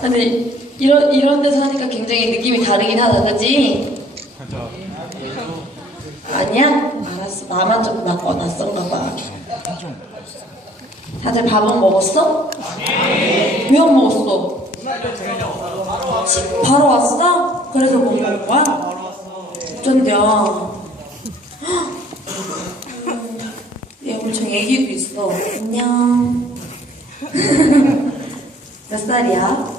근데 이런 이런 데서 하니까 굉장히 느낌이 다르긴 하다, 그지? 아니야? 알았어. 나만 좀 나, 어, 낯선가 봐. 다들 밥은 먹었어? 왜 안 먹었어? 집 바로 왔어? 그래서 못 먹은 거야? 어쩐겨. 얘 엄청 애기도 있어. 안녕. 몇 살이야?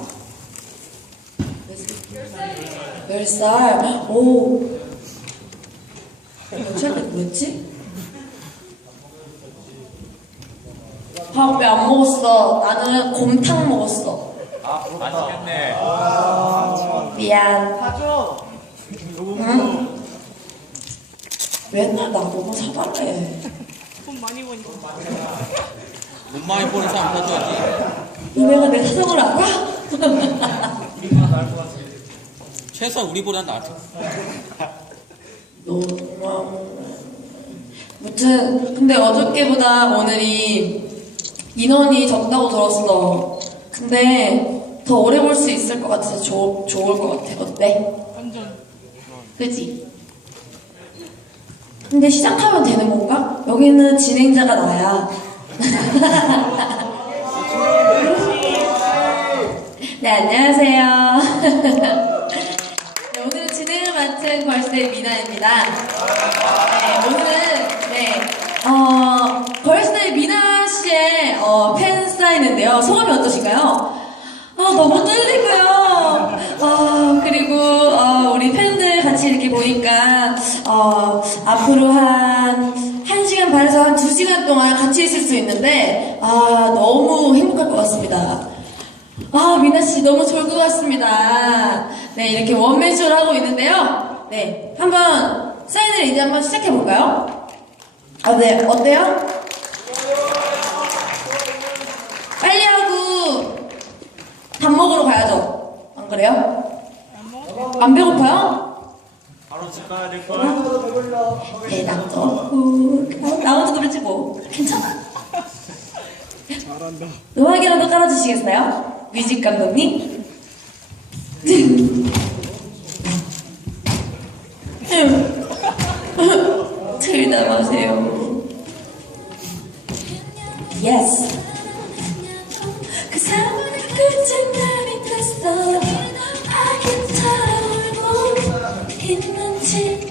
몇 살? 오. 몇 살때 뭐였지? 밥 왜 안 먹었어? 나는 곰탕 먹었어. 아, 맛있겠네. 미안. 응? 맨날 나보고 사달래. 돈 많이 버니까. 돈 많이 버는 사람 사줘야지. 너네가 내 사정을 알아? 최소한 우리보단 낫지. 너무 무튼 근데 어저께보다 오늘이 인원이 적다고 들었어. 근데 더 오래 볼 수 있을 것 같아서 좋, 좋을 것 같아. 어때? 완전. 그지? 근데 시작하면 되는 건가? 여기는 진행자가 나야. 네, 안녕하세요. 네, 오늘은 진행을 맡은 걸스데이 미나입니다. 네, 오늘은, 네, 어, 걸스데이 미나 씨의 어, 팬 사인인데요. 소감이 어떠신가요? 아, 너무 떨리고요. 아, 그리고, 어, 우리 팬들 같이 이렇게 보니까, 어, 앞으로 한, 1시간 반에서 한 2시간 동안 같이 있을 수 있는데, 아, 너무 행복할 것 같습니다. 아, 미나 씨 너무 좋을 것 같습니다. 네, 이렇게 원맨쇼를 하고 있는데요. 네, 한번 사인을 이제 한번 시작해 볼까요? 아, 네, 어때요? 빨리 하고 밥 먹으러 가야죠. 안 그래요? 안 배고파요? 바로 집 가야 될 거야. 네, 나도. 후, 나 혼자 그러지 뭐. 괜찮아. 잘한다. 음악이라도 깔아주시겠어요? 뮤직 감독님? 마세요. 예스. 그 사람의 끝장남이 됐어. 아기처럼 울고 있는지